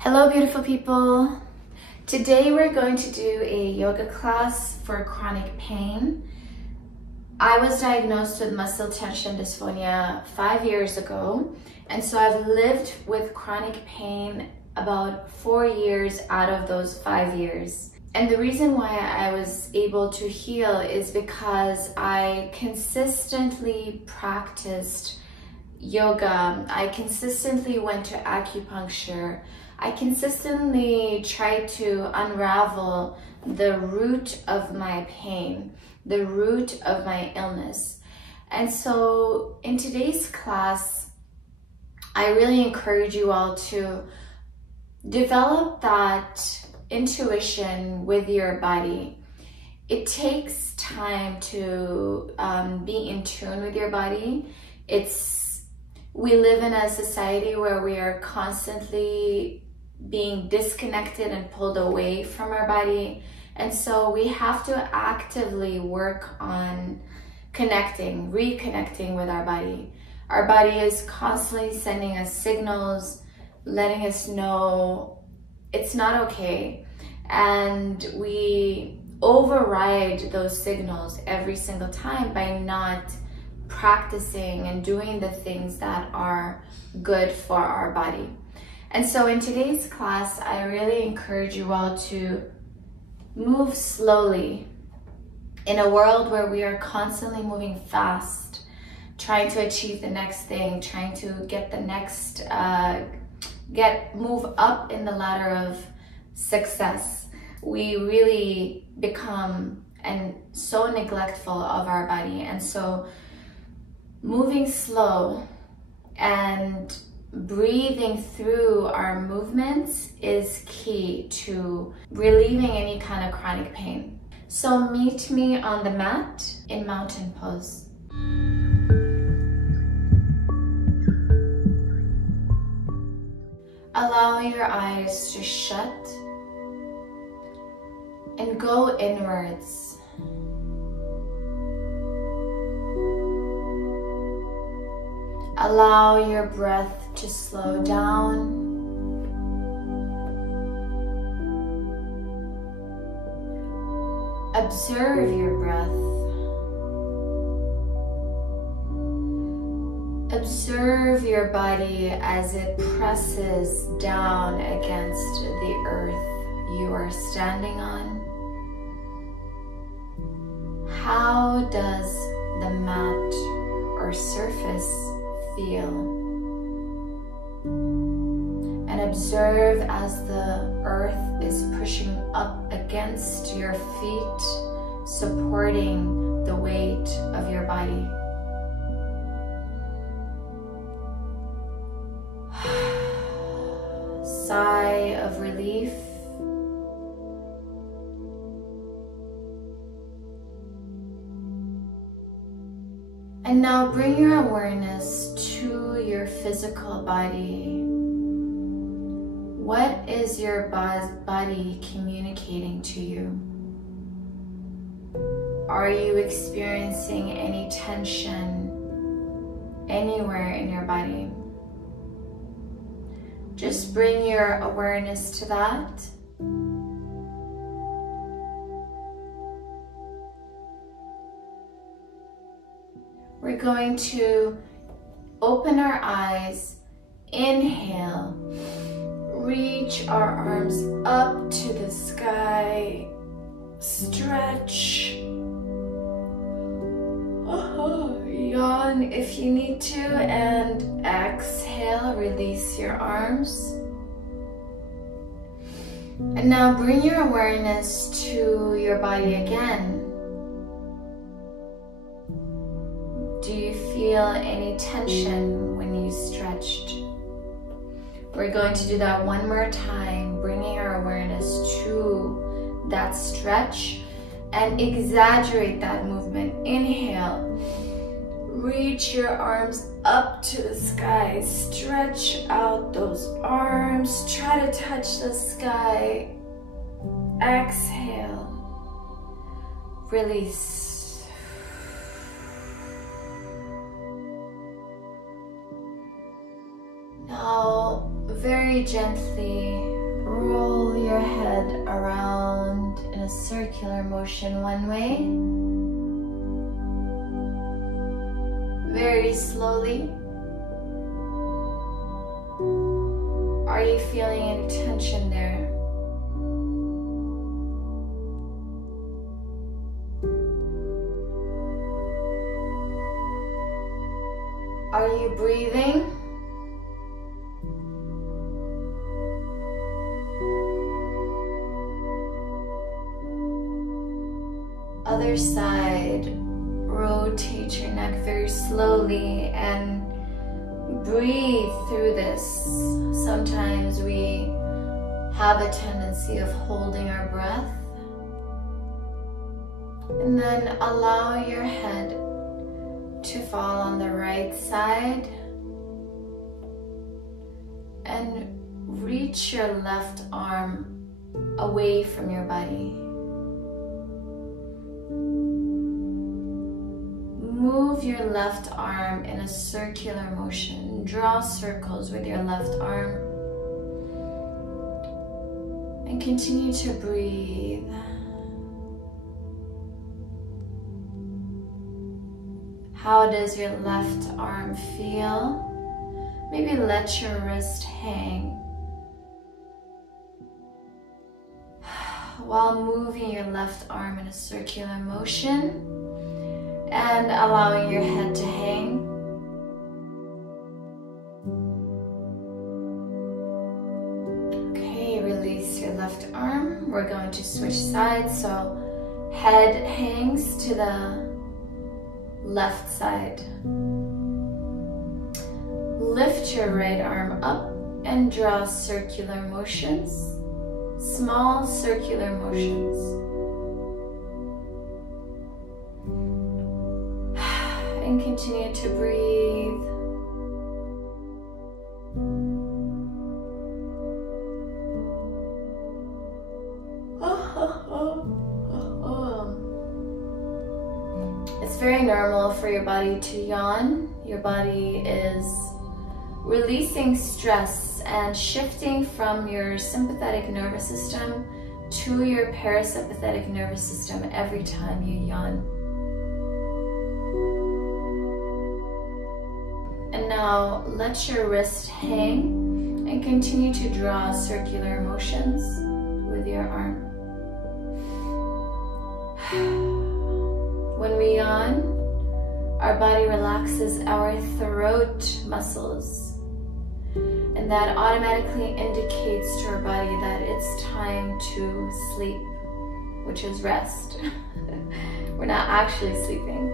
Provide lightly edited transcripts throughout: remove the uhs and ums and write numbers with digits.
Hello beautiful people. Today we're going to do a yoga class for chronic pain. I was diagnosed with muscle tension dysphonia 5 years ago, and so I've lived with chronic pain about 4 years out of those 5 years. And the reason why I was able to heal is because I consistently practiced yoga. I consistently went to acupuncture. I consistently tried to unravel the root of my pain, the root of my illness. And so in today's class, I really encourage you all to develop that intuition with your body. It takes time to be in tune with your body. We live in a society where we are constantly being disconnected and pulled away from our body. And so we have to actively work on reconnecting with our body. Our body is constantly sending us signals, letting us know it's not okay. And we override those signals every single time by not practicing and doing the things that are good for our body. And so in today's class, I really encourage you all to move slowly in a world where we are constantly moving fast, trying to achieve the next thing, trying to get the next, move up in the ladder of success. We really become so neglectful of our body. And so moving slow and breathing through our movements is key to relieving any kind of chronic pain. So meet me on the mat in mountain pose. Allow your eyes to shut and go inwards. Allow your breath to slow down. Observe your breath. Observe your body as it presses down against the earth you are standing on. How does the mat or surface feel? And observe as the earth is pushing up against your feet, supporting the weight of your body. Sigh of relief. And now bring your awareness to your physical body. What is your body communicating to you? Are you experiencing any tension anywhere in your body? Just bring your awareness to that. We're going to open our eyes, inhale, reach our arms up to the sky, stretch, yawn if you need to, and exhale, release your arms. And now bring your awareness to your body again. Do you feel any tension when you stretched? We're going to do that one more time, bringing our awareness to that stretch and exaggerate that movement. Inhale, reach your arms up to the sky, stretch out those arms, try to touch the sky. Exhale, release. Now, very gently Roll your head around in a circular motion one way. Very slowly. Are you feeling any tension there? Are you breathing? Other side, rotate your neck very slowly and breathe through this. Sometimes we have a tendency of holding our breath. And then allow your head to fall on the right side and reach your left arm away from your body. Move your left arm in a circular motion. Draw circles with your left arm. And continue to breathe. How does your left arm feel? Maybe let your wrist hang while moving your left arm in a circular motion and allowing your head to hang. Okay, release your left arm. We're going to switch sides, so head hangs to the left side. Lift your right arm up and draw circular motions, small circular motions. And continue to breathe. It's very normal for your body to yawn. Your body is releasing stress and shifting from your sympathetic nervous system to your parasympathetic nervous system every time you yawn. And now let your wrist hang and continue to draw circular motions with your arm. When we yawn, our body relaxes our throat muscles, and that automatically indicates to our body that it's time to sleep, which is rest. We're not actually sleeping.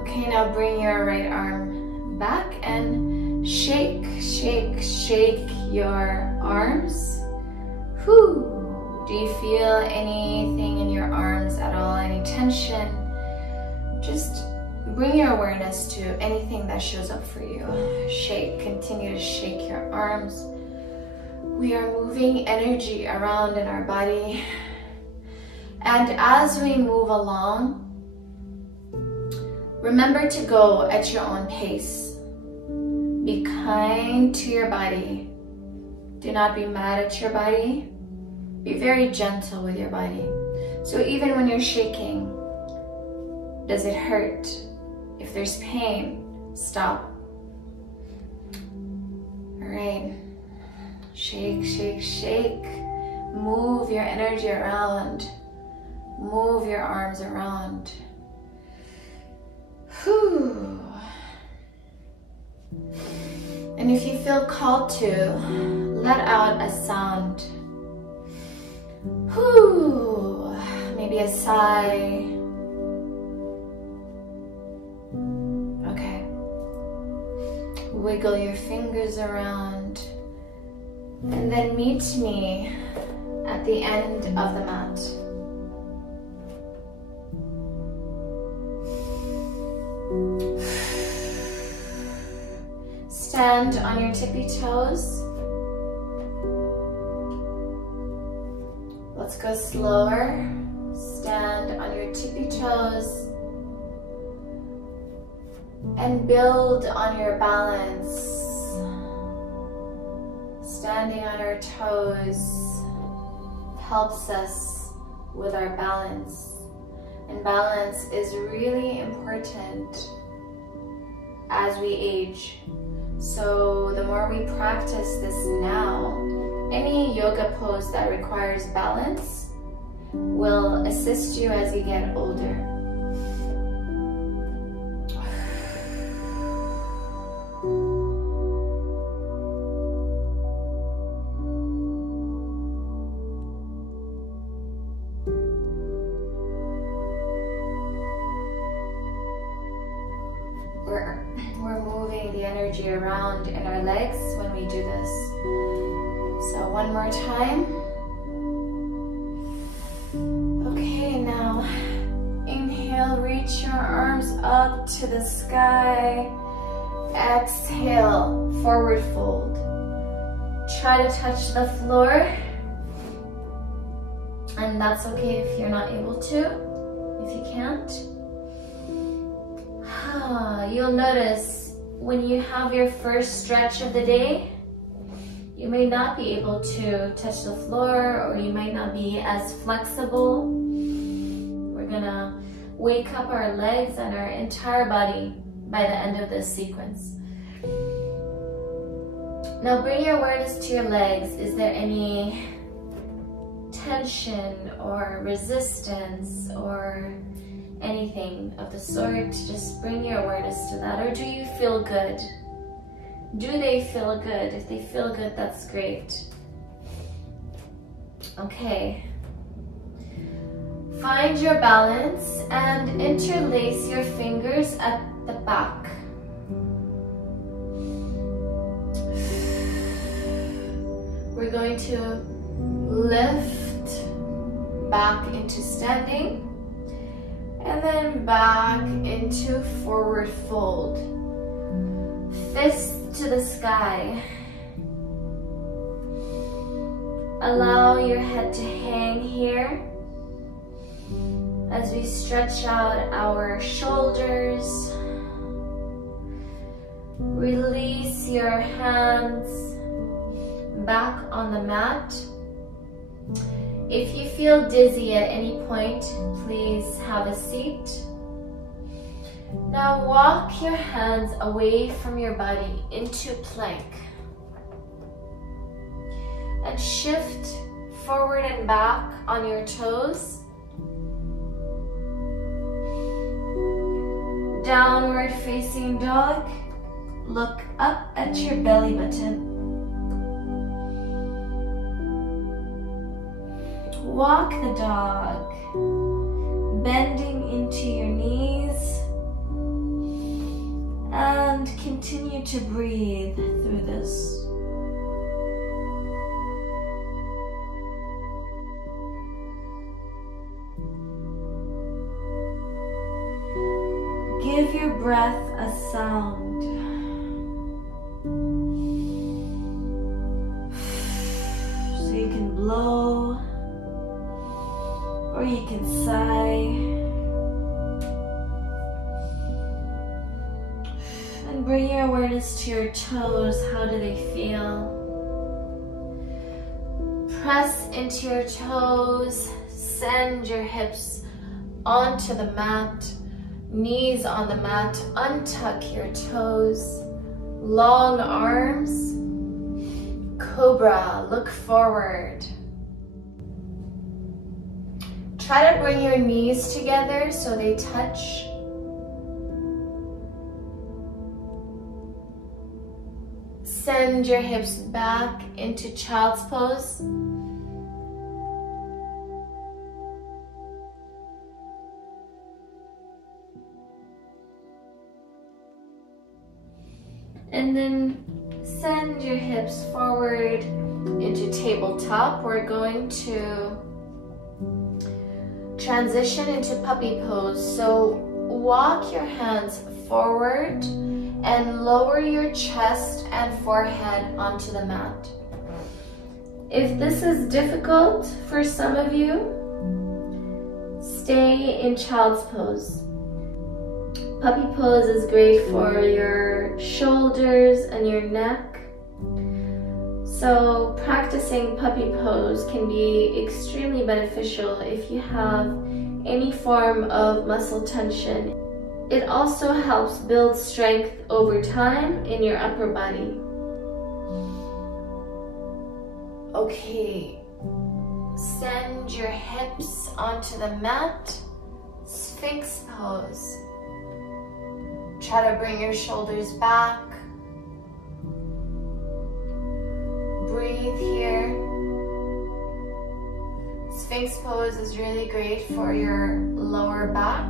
Okay, now bring your right arm back and shake, shake, shake your arms. Whew. Do you feel anything in your arms at all? Any tension? Just bring your awareness to anything that shows up for you. Shake, continue to shake your arms. We are moving energy around in our body. And as we move along, remember to go at your own pace. Be kind to your body. Do not be mad at your body. Be very gentle with your body. So even when you're shaking, does it hurt? If there's pain, stop. All right. Shake, shake, shake. Move your energy around. Move your arms around. Whew. And if you feel called to, let out a sound. Whew. Maybe a sigh. Okay. Wiggle your fingers around. And then meet me at the end of the mat. Stand on your tippy toes. Let's go slower. Stand on your tippy toes and build on your balance. standing on our toes helps us with our balance. And balance is really important as we age. So the more we practice this now, any yoga pose that requires balance will assist you as you get older. We're moving the energy around in our legs when we do this. So one more time. Okay, now inhale, reach your arms up to the sky. Exhale, forward fold. Try to touch the floor. And that's okay if you're not able to, if you can't. You'll notice when you have your first stretch of the day, you may not be able to touch the floor, or you might not be as flexible. We're gonna wake up our legs and our entire body by the end of this sequence. Now bring your awareness to your legs. Is there any tension or resistance or anything of the sort? Just bring your awareness to that. Or do you feel good? Do they feel good? If they feel good, that's great. Okay. Find your balance and interlace your fingers at the back. We're going to lift back into standing. And then back into forward fold. Fist to the sky. Allow your head to hang here as we stretch out our shoulders. Release your hands back on the mat. If you feel dizzy at any point, please have a seat. Now walk your hands away from your body into plank. And shift forward and back on your toes. Downward facing dog. Look up at your belly button. Walk the dog, bending into your knees, and continue to breathe through this. Give your breath a sound. So you can blow, or you can sigh. And bring your awareness to your toes. How do they feel? Press into your toes. Send your hips onto the mat. Knees on the mat. Untuck your toes. Long arms. Cobra. Look forward. Try to bring your knees together so they touch. Send your hips back into child's pose. And then send your hips forward into tabletop. We're going to transition into puppy pose. So walk your hands forward and lower your chest and forehead onto the mat. If this is difficult for some of you, stay in child's pose. Puppy pose is great for your shoulders and your neck. So practicing puppy pose can be extremely beneficial if you have any form of muscle tension. It also helps build strength over time in your upper body. Okay, send your hips onto the mat, Sphinx pose. Try to bring your shoulders back. Breathe here. Sphinx pose is really great for your lower back.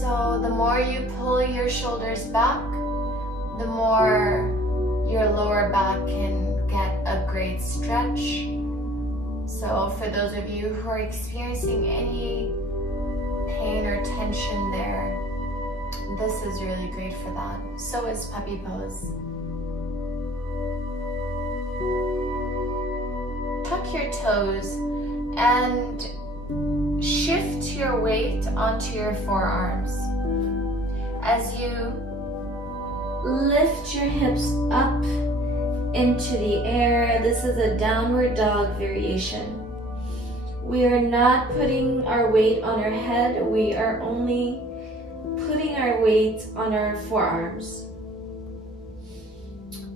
So the more you pull your shoulders back, the more your lower back can get a great stretch. So for those of you who are experiencing any pain or tension there, this is really great for that. So is puppy pose. Tuck your toes and shift your weight onto your forearms. As you lift your hips up into the air, this is a downward dog variation. We are not putting our weight on our head, we are only putting our weight on our forearms.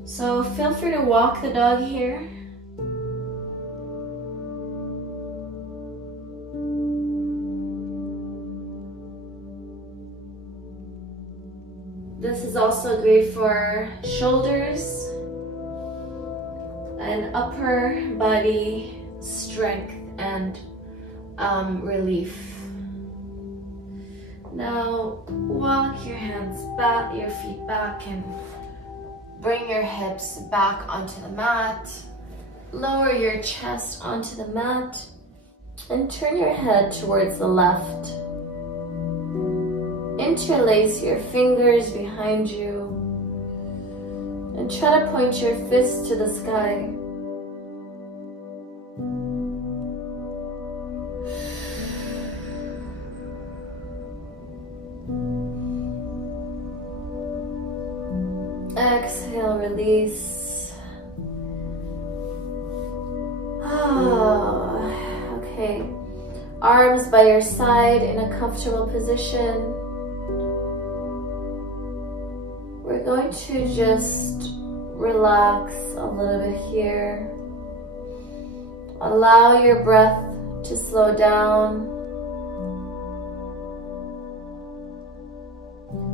So feel free to walk the dog here. This is also great for shoulders and upper body strength and relief. Now walk your hands back, your feet back, and bring your hips back onto the mat. Lower your chest onto the mat and turn your head towards the left. Interlace your fingers behind you and try to point your fist to the sky. Exhale, release. Oh, okay. Arms by your side in a comfortable position. We're going to just relax a little bit here. Allow your breath to slow down.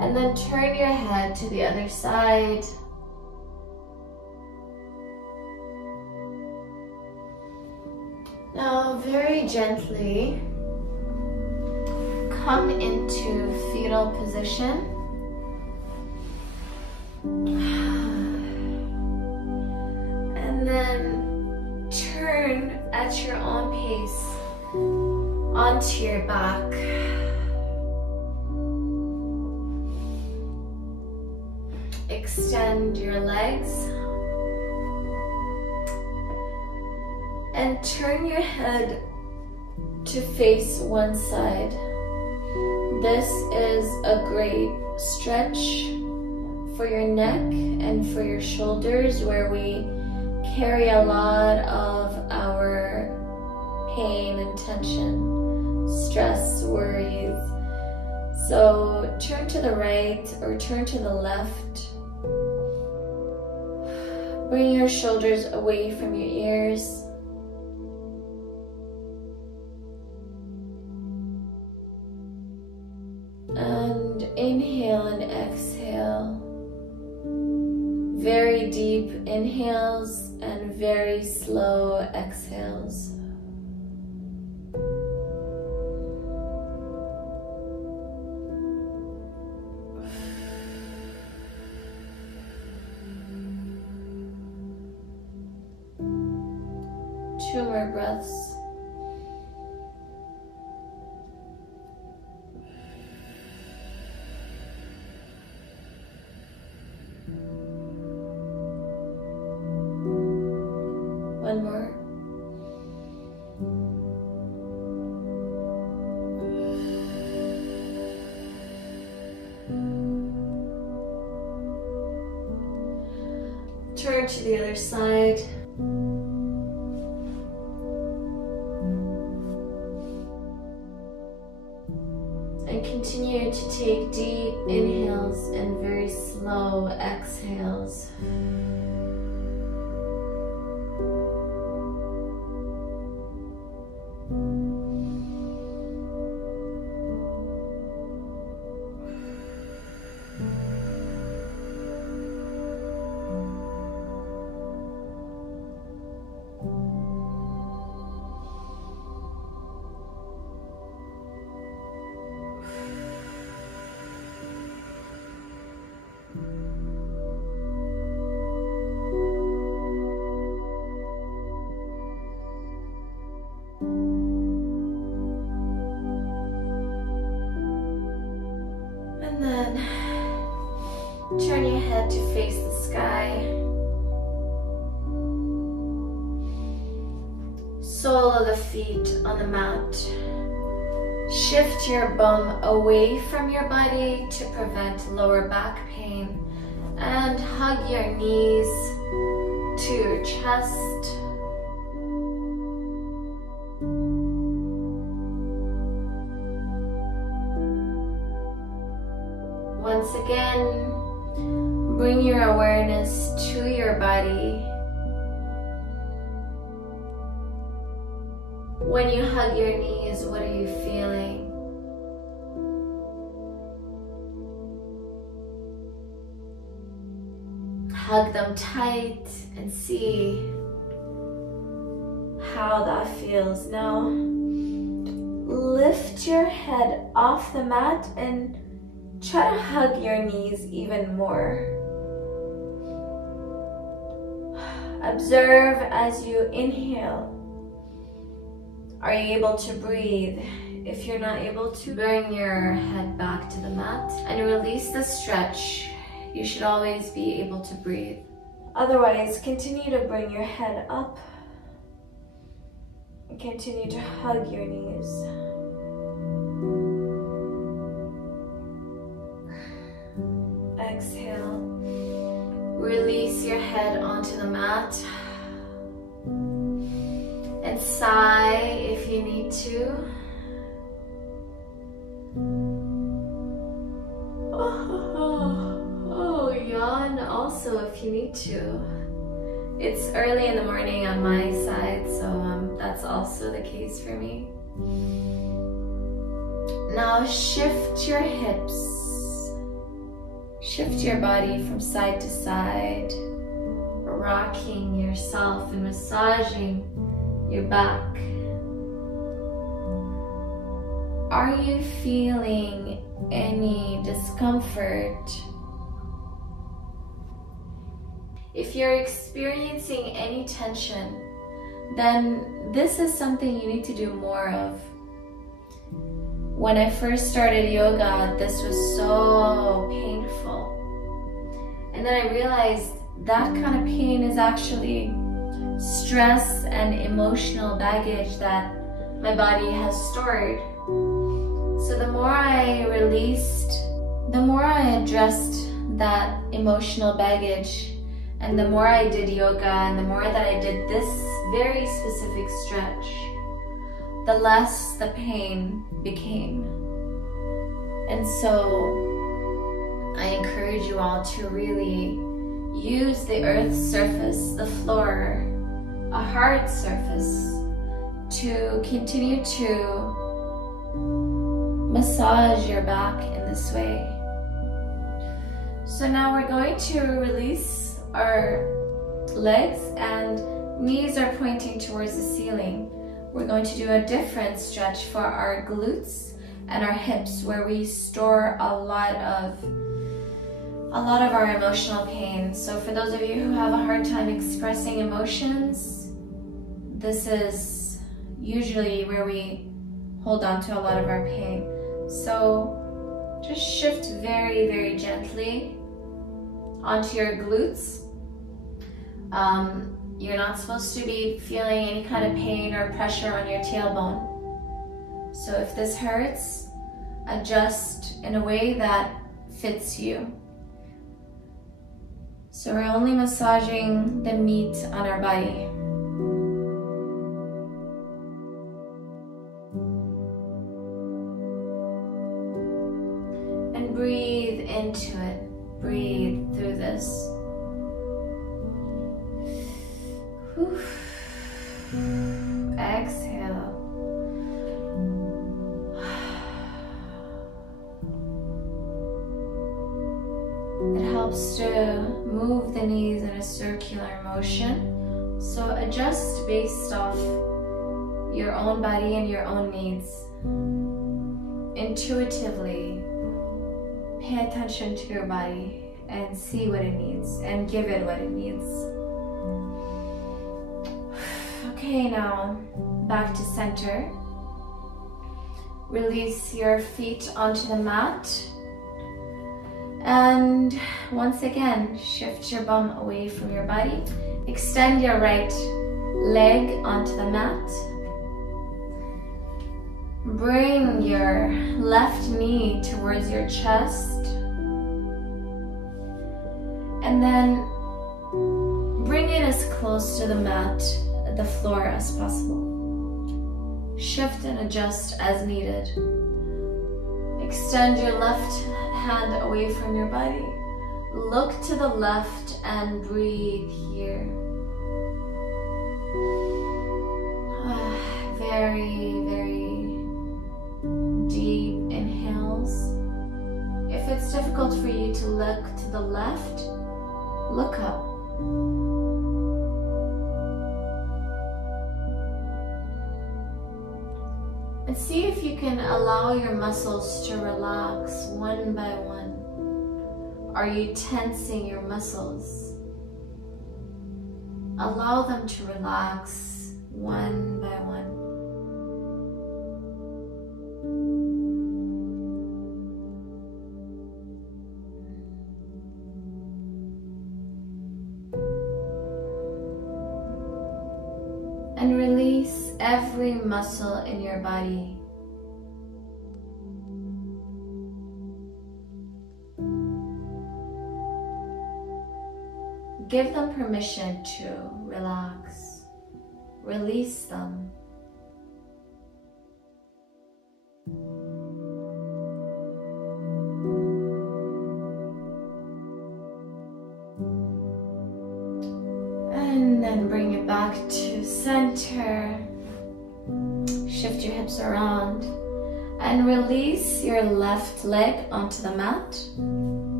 And then turn your head to the other side. Now, very gently, come into fetal position. And then turn at your own pace onto your back. Extend your legs and turn your head to face one side. This is a great stretch for your neck and for your shoulders, where we carry a lot of our pain and tension, stress, worries. So turn to the right or turn to the left. Bring your shoulders away from your ears. And inhale and exhale. Very deep inhales and very slow exhales. Two more breaths. One more. Turn to the other side. And continue to take deep inhales and very slow exhales. And then turn your head to face the sky. Sole of the feet on the mat. Shift your bum away from your body to prevent lower back pain. And hug your knees to your chest. Once again, bring your awareness to your body. When you hug your knees, what are you feeling? Hug them tight and see how that feels. Now, lift your head off the mat and try to hug your knees even more. Observe as you inhale. Are you able to breathe? If you're not able to, bring your head back to the mat and release the stretch. You should always be able to breathe. Otherwise, continue to bring your head up and continue to hug your knees. Exhale. Release your head onto the mat. And sigh if you need to. Yawn also if you need to. It's early in the morning on my side, so that's also the case for me. Now shift your hips. Shift your body from side to side, rocking yourself and massaging your back. Are you feeling any discomfort? If you're experiencing any tension, then this is something you need to do more of. When I first started yoga, this was so painful. And then I realized that kind of pain is actually stress and emotional baggage that my body has stored. So the more I released, the more I addressed that emotional baggage, and the more I did yoga and the more that I did this very specific stretch, the less the pain became. And so I encourage you all to really use the earth's surface, the floor, a hard surface, to continue to massage your back in this way. So now we're going to release our legs and knees are pointing towards the ceiling. We're going to do a different stretch for our glutes and our hips, where we store a lot of our emotional pain. So for those of you who have a hard time expressing emotions, this is usually where we hold on to a lot of our pain. So just shift very, very gently onto your glutes. You're not supposed to be feeling any kind of pain or pressure on your tailbone. So if this hurts, adjust in a way that fits you. So we're only massaging the meat on our body. And breathe into it. Breathe through this. Whew. Exhale. It helps to move the knees in a circular motion. So adjust based off your own body and your own needs. Intuitively, pay attention to your body and see what it needs and give it what it needs. Okay, now back to center. Release your feet onto the mat. And once again, shift your bum away from your body. Extend your right leg onto the mat. Bring your left knee towards your chest. And then bring it as close to the mat, the floor as possible. Shift and adjust as needed. Extend your left hand away from your body. Look to the left and breathe here. Very, very deep inhales. If it's difficult for you to look to the left, look up. And see if you can allow your muscles to relax one by one. Are you tensing your muscles? Allow them to relax one by one. And release every muscle in your body. Give them permission to relax. Release them. And then bring it back to center. Shift your hips around and release your left leg onto the mat.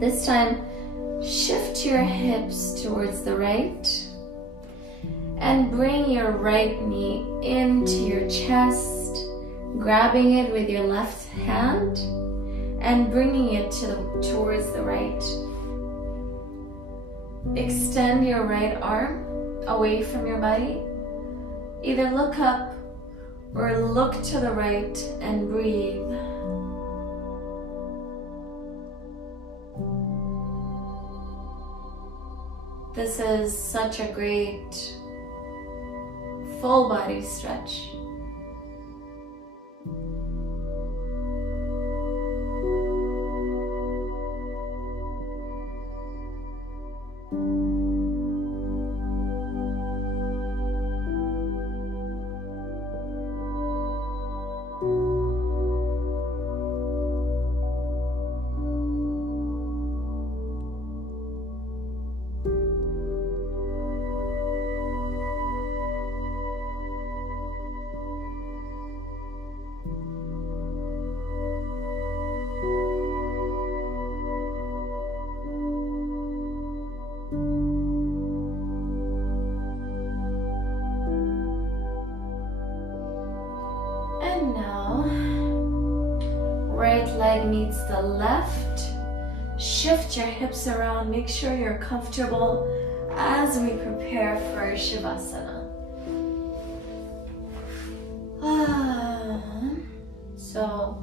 This time, shift your hips towards the right and bring your right knee into your chest, grabbing it with your left hand and bringing it towards the right. Extend your right arm away from your body. Either look up or look to the right and breathe. This is such a great full body stretch. Leg meets the left. Shift your hips around. Make sure you're comfortable as we prepare for Shavasana. So,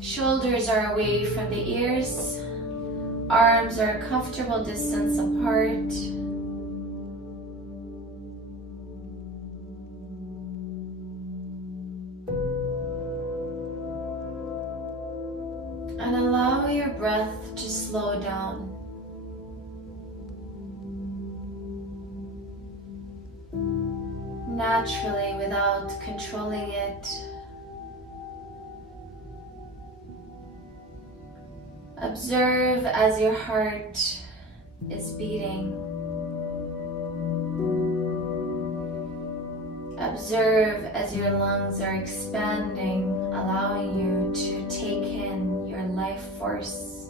shoulders are away from the ears. Arms are a comfortable distance apart. And allow your breath to slow down. naturally without controlling it. Observe as your heart is beating. Observe as your lungs are expanding, allowing you to take in your life force.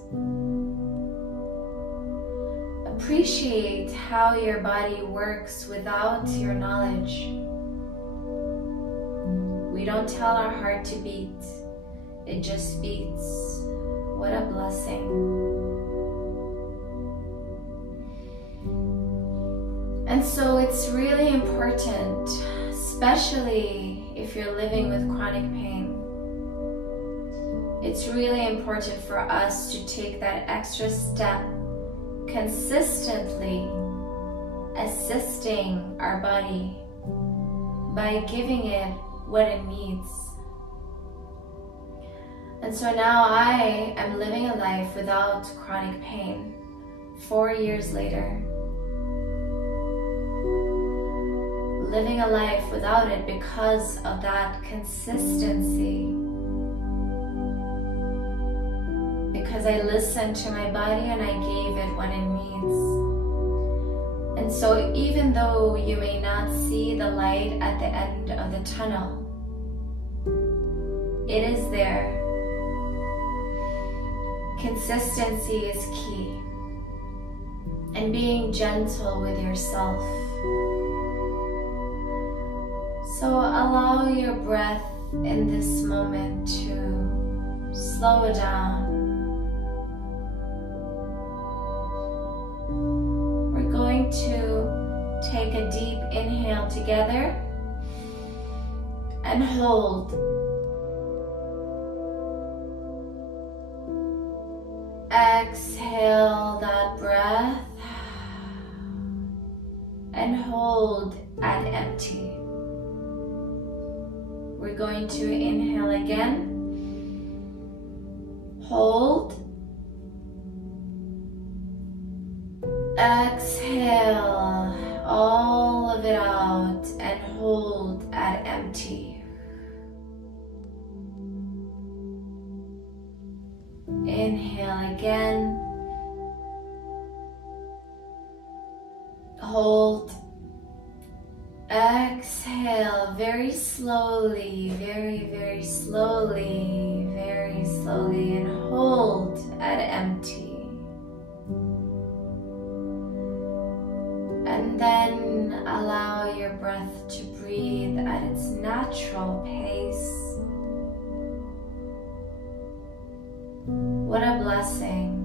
Appreciate how your body works without your knowledge. We don't tell our heart to beat, it just beats. What a blessing. And so it's really important, especially if you're living with chronic pain, it's really important for us to take that extra step, consistently assisting our body by giving it what it needs. And so now I am living a life without chronic pain 4 years later. Living a life without it because of that consistency. Because I listened to my body and I gave it what it needs. And so even though you may not see the light at the end of the tunnel, it is there. Consistency is key, and being gentle with yourself. So allow your breath in this moment to slow down. We're going to take a deep inhale together and hold. Exhale that breath and hold at empty. We're going to inhale again, hold, exhale all of it out and hold at empty. Inhale again, hold, exhale very slowly, very slowly, very slowly, and hold at empty. And then allow your breath to breathe at its natural pace. What a blessing.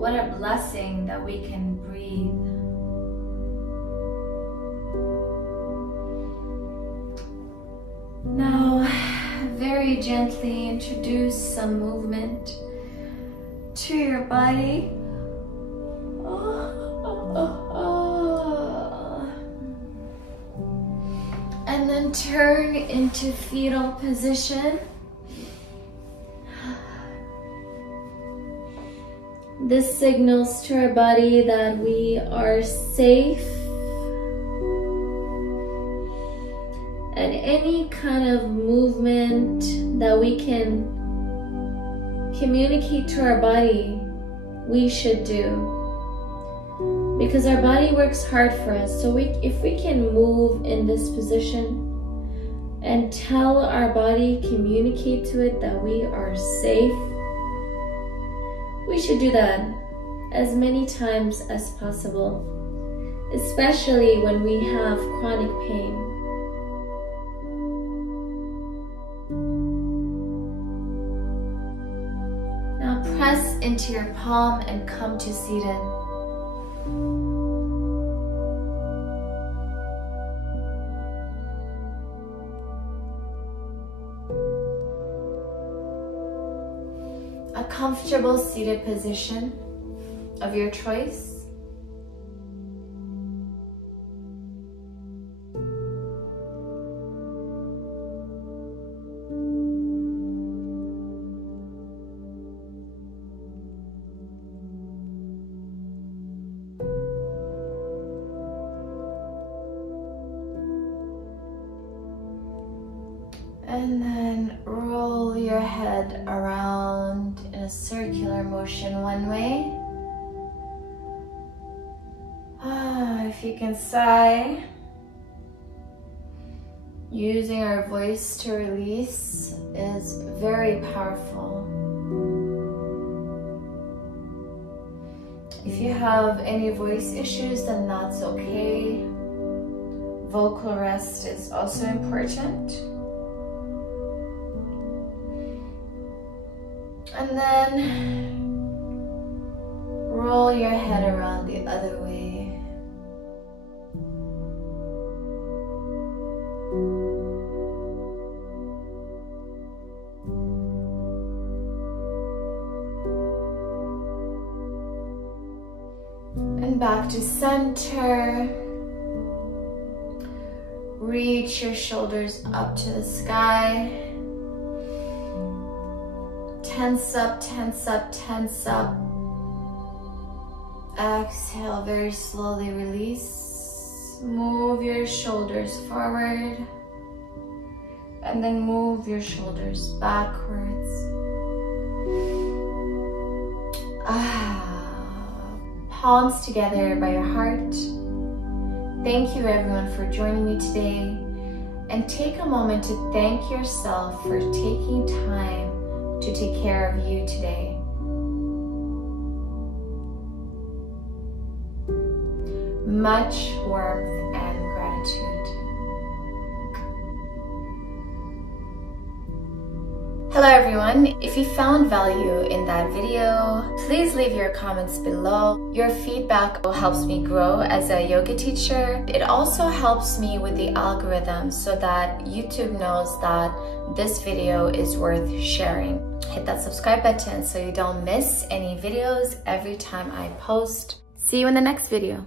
What a blessing that we can breathe. Now, very gently introduce some movement to your body. And then turn into fetal position. This signals to our body that we are safe. And any kind of movement that we can communicate to our body, we should do. Because our body works hard for us. So if we can move in this position and tell our body, communicate to it that we are safe, we should do that as many times as possible, especially when we have chronic pain. Now press into your palm and come to seated. A comfortable seated position of your choice. your head around in a circular motion one way. If you can sigh, using our voice to release is very powerful. If you have any voice issues, then that's okay. Vocal rest is also important. And then roll your head around the other way. And back to center. Reach your shoulders up to the sky. Tense up, tense up, tense up. Exhale, very slowly release. Move your shoulders forward. And then move your shoulders backwards. Palms together by your heart. Thank you everyone for joining me today. And take a moment to thank yourself for taking time to take care of you today. Much warmth and gratitude. Hello everyone, if you found value in that video, please leave your comments below. Your feedback helps me grow as a yoga teacher. It also helps me with the algorithm so that YouTube knows that this video is worth sharing. Hit that subscribe button so you don't miss any videos every time I post. See you in the next video.